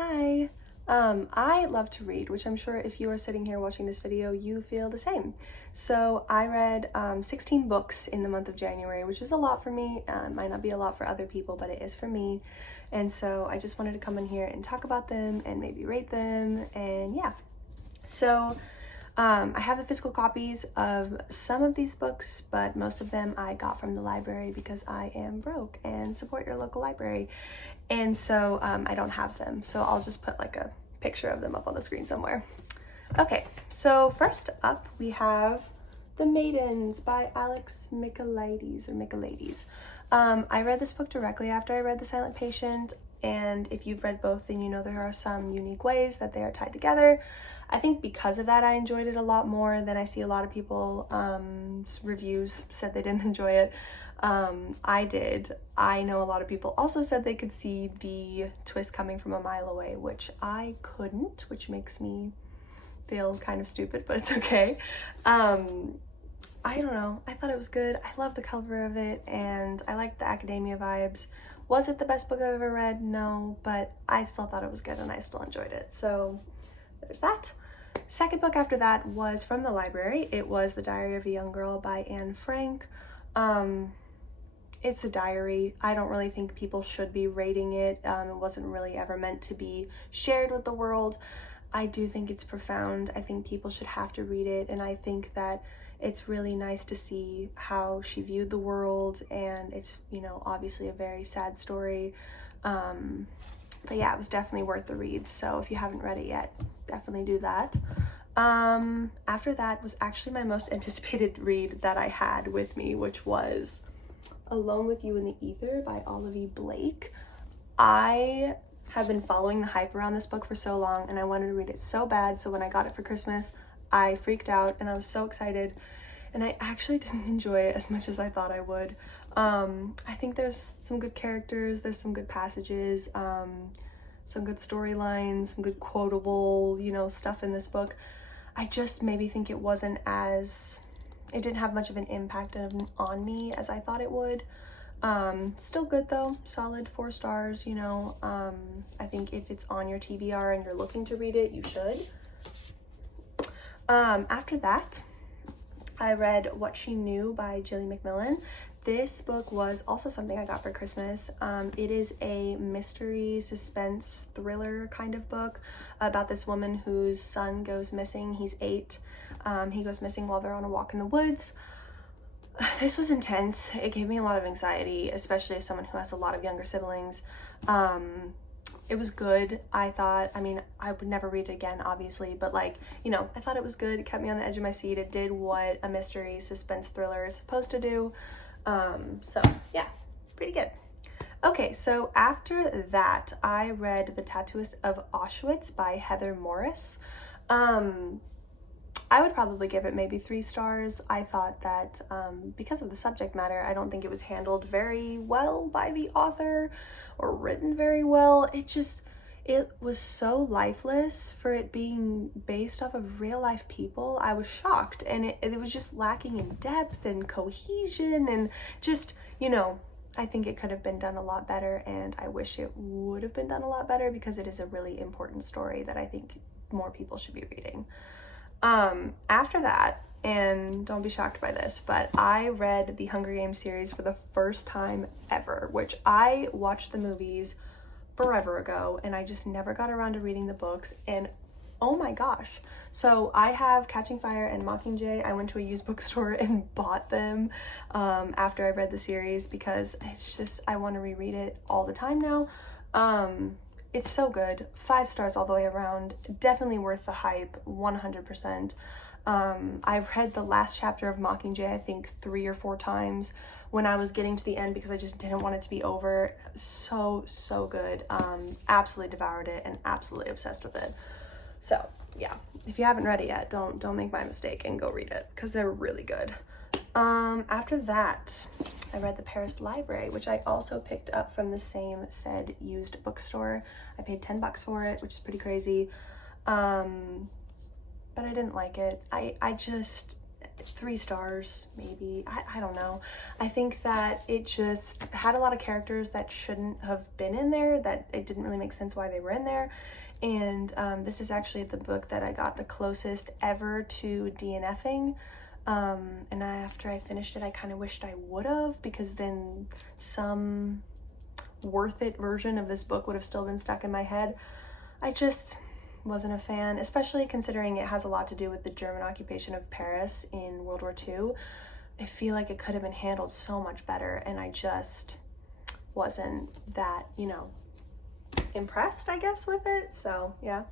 Hi. I love to read, which I'm sure if you are sitting here watching this video, you feel the same. So I read 16 books in the month of January, which is a lot for me. Might not be a lot for other people, but it is for me. And so I just wanted to come in here and talk about them and maybe rate them. And yeah. So I have the physical copies of some of these books, but most of them I got from the library because I am broke and support your local library. And so I don't have them. So I'll just put like a picture of them up on the screen somewhere. Okay, so first up we have The Maidens by Alex Michaelides. I read this book directly after I read The Silent Patient, and if you've read both, then you know there are some unique ways that they are tied together. I think because of that, I enjoyed it a lot more than I see a lot of people, reviews said they didn't enjoy it. I did. I know a lot of people also said they could see the twist coming from a mile away, which I couldn't, which makes me feel kind of stupid, but it's okay. I don't know. I thought it was good. I love the cover of it, and I liked the academia vibes. Was it the best book I've ever read? No, but I still thought it was good, and I still enjoyed it. So there's that. Second book after that was from the library. It was The Diary of a Young Girl by Anne Frank. It's a diary. I don't really think people should be rating it. It wasn't really ever meant to be shared with the world. I do think it's profound. I think people should have to read it, and I think that it's really nice to see how she viewed the world, and it's, you know, obviously a very sad story. But yeah, it was definitely worth the read, so if you haven't read it yet, definitely do that. After that was actually my most anticipated read that I had with me, which was Alone with You in the Ether by Olivia Blake. I have been following the hype around this book for so long, and I wanted to read it so bad, so when I got it for Christmas, I freaked out and I was so excited, and I actually didn't enjoy it as much as I thought I would. I think there's some good characters, there's some good passages, some good storylines, some good quotable, you know, stuff in this book. I just maybe think it didn't have much of an impact on me as I thought it would. Still good though, solid 4 stars, you know. I think if it's on your TBR and you're looking to read it, you should. After that, I read What She Knew by Jilly McMillan. This book was also something I got for Christmas. It is a mystery, suspense, thriller kind of book about this woman whose son goes missing. He's 8. He goes missing while they're on a walk in the woods. This was intense. It gave me a lot of anxiety, especially as someone who has a lot of younger siblings. It was good. I would never read it again, obviously, but like, you know, I thought it was good. It kept me on the edge of my seat. It did what a mystery suspense thriller is supposed to do. So yeah, pretty good. Okay, so after that, I read The Tattooist of Auschwitz by Heather Morris. I would probably give it maybe 3 stars. I thought that because of the subject matter, I don't think it was handled very well by the author or written very well. It was so lifeless for it being based off of real life people. I was shocked, and it was just lacking in depth and cohesion, and just, you know, I think it could have been done a lot better, and I wish it would have been done a lot better because it is a really important story that I think more people should be reading. After that, and don't be shocked by this, but I read the Hunger Games series for the first time ever, which I watched the movies forever ago, and I just never got around to reading the books, and oh my gosh. So I have Catching Fire and Mockingjay. I went to a used bookstore and bought them after I read the series because it's just, I want to reread it all the time now. It's so good. 5 stars all the way around. Definitely worth the hype, 100%. I've read the last chapter of Mockingjay, I think 3 or 4 times when I was getting to the end because I just didn't want it to be over. So good. Absolutely devoured it and absolutely obsessed with it. So yeah, if you haven't read it yet, don't make my mistake and go read it because they're really good. After that, I read The Paris Library, which I also picked up from the same said used bookstore. I paid $10 for it, which is pretty crazy. But I didn't like it. 3 stars, maybe. I don't know. I think that it just had a lot of characters that shouldn't have been in there, that it didn't really make sense why they were in there. And this is actually the book that I got the closest ever to DNFing. And after I finished it, I kind of wished I would have, because then some worth it version of this book would have still been stuck in my head. I just wasn't a fan, especially considering it has a lot to do with the German occupation of Paris in World War II. I feel like it could have been handled so much better, and I just wasn't that, impressed, I guess, with it. So yeah,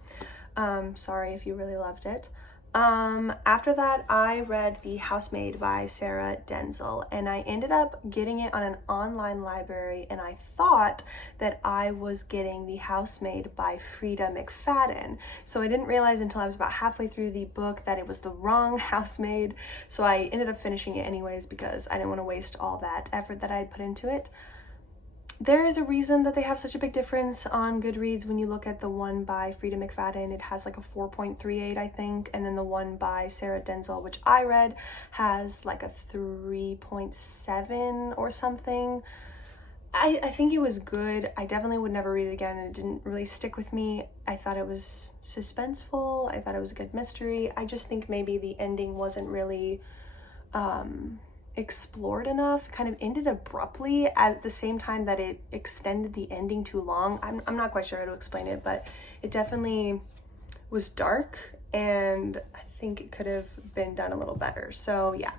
sorry if you really loved it. After that, I read The Housemaid by Sarah Denzel, and I ended up getting it on an online library, and I thought that I was getting The Housemaid by Frida McFadden. So I didn't realize until I was about halfway through the book that it was the wrong housemaid. So I ended up finishing it anyways because I didn't want to waste all that effort that I had put into it. There is a reason that they have such a big difference on Goodreads. When you look at the one by Frida McFadden, it has like a 4.38, I think, and then the one by Sarah Denzel, which I read, has like a 3.7 or something. I think it was good. I definitely would never read it again, and it didn't really stick with me. I thought it was suspenseful. I thought it was a good mystery. I just think maybe the ending wasn't really explored enough. Kind of ended abruptly at the same time that it extended the ending too long. I'm not quite sure how to explain it, but it definitely was dark, and I think it could have been done a little better. So yeah.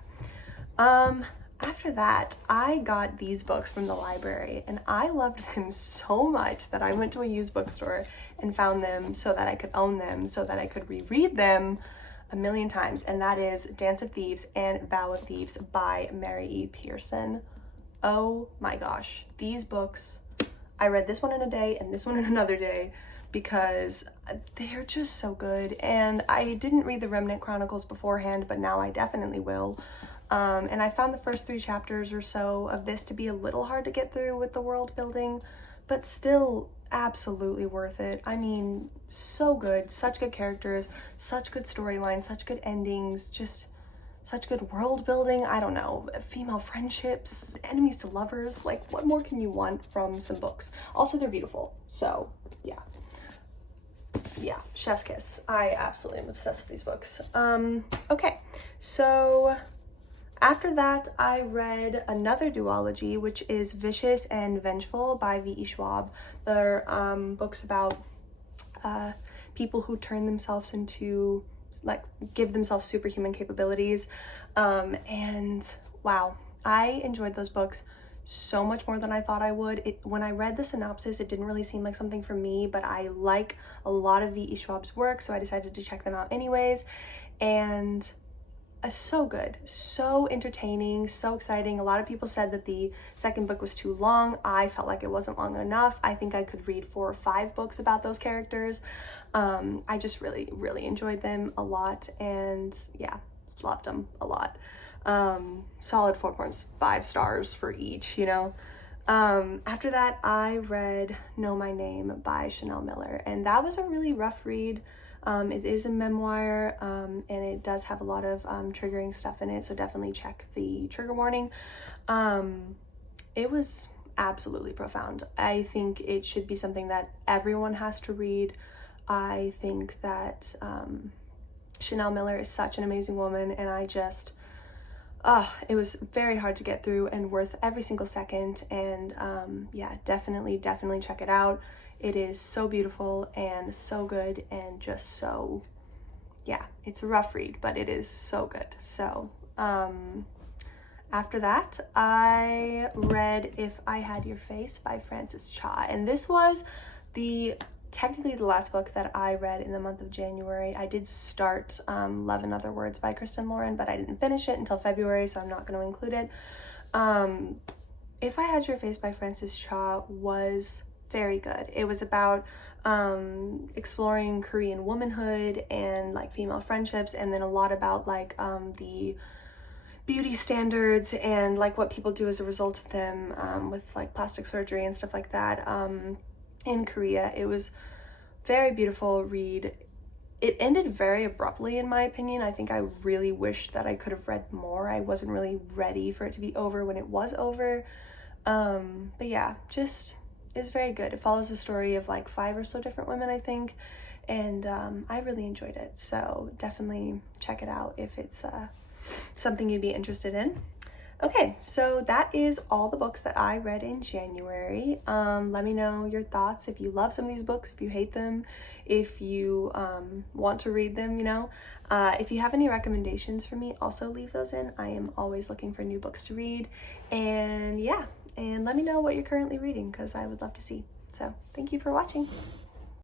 After that, I got these books from the library, and I loved them so much that I went to a used bookstore and found them so that I could own them, so that I could reread them a million times, and that is Dance of Thieves and Vow of Thieves by Mary E. Pearson. Oh my gosh, these books, I read this one in a day and this one in another day because they're just so good. And I didn't read the Remnant Chronicles beforehand, but now I definitely will. And I found the first 3 chapters or so of this to be a little hard to get through with the world building, but still absolutely worth it. I mean, so good, such good characters, such good storylines, such good endings, just such good world building. I don't know, female friendships, enemies to lovers. Like, what more can you want from some books? Also, they're beautiful. So yeah, chef's kiss. I absolutely am obsessed with these books. Okay, so after that, I read another duology, which is Vicious and Vengeful by V.E. Schwab. They're books about people who turn themselves into, like, give themselves superhuman capabilities. And wow, I enjoyed those books so much more than I thought I would. When I read the synopsis, it didn't really seem like something for me, but I like a lot of V.E. Schwab's work, so I decided to check them out anyways. And so good, so entertaining, so exciting. A lot of people said that the second book was too long. I felt like it wasn't long enough. I think I could read 4 or 5 books about those characters. I just really, really enjoyed them a lot, and yeah, loved them a lot. Solid 4.5 stars for each, After that, I read Know My Name by Chanel Miller, and that was a really rough read. It is a memoir, and it does have a lot of triggering stuff in it, so definitely check the trigger warning. It was absolutely profound. I think it should be something that everyone has to read. I think that Chanel Miller is such an amazing woman, and I just, it was very hard to get through and worth every single second. And yeah, definitely check it out. It is so beautiful and so good, and just so, yeah, it's a rough read, but it is so good. So after that, I read If I Had Your Face by Frances Cha, and this was technically the last book that I read in the month of January. I did start Love in Other Words by Kristen Lauren, but I didn't finish it until February, so I'm not going to include it. If I Had Your Face by Frances Cha was very good. It was about exploring Korean womanhood and like female friendships, and then a lot about like the beauty standards and like what people do as a result of them with like plastic surgery and stuff like that in Korea. It was very beautiful read. it ended very abruptly in my opinion. I think I really wished that I could have read more. I wasn't really ready for it to be over when it was over. But yeah, just is very good. It follows the story of like 5 or so different women, I think, and I really enjoyed it. So definitely check it out if it's something you'd be interested in. Okay, so that is all the books that I read in January. Let me know your thoughts, if you love some of these books, if you hate them, if you want to read them, you know. If you have any recommendations for me, also leave those in. I am always looking for new books to read. And yeah, and let me know what you're currently reading because I would love to see. So thank you for watching.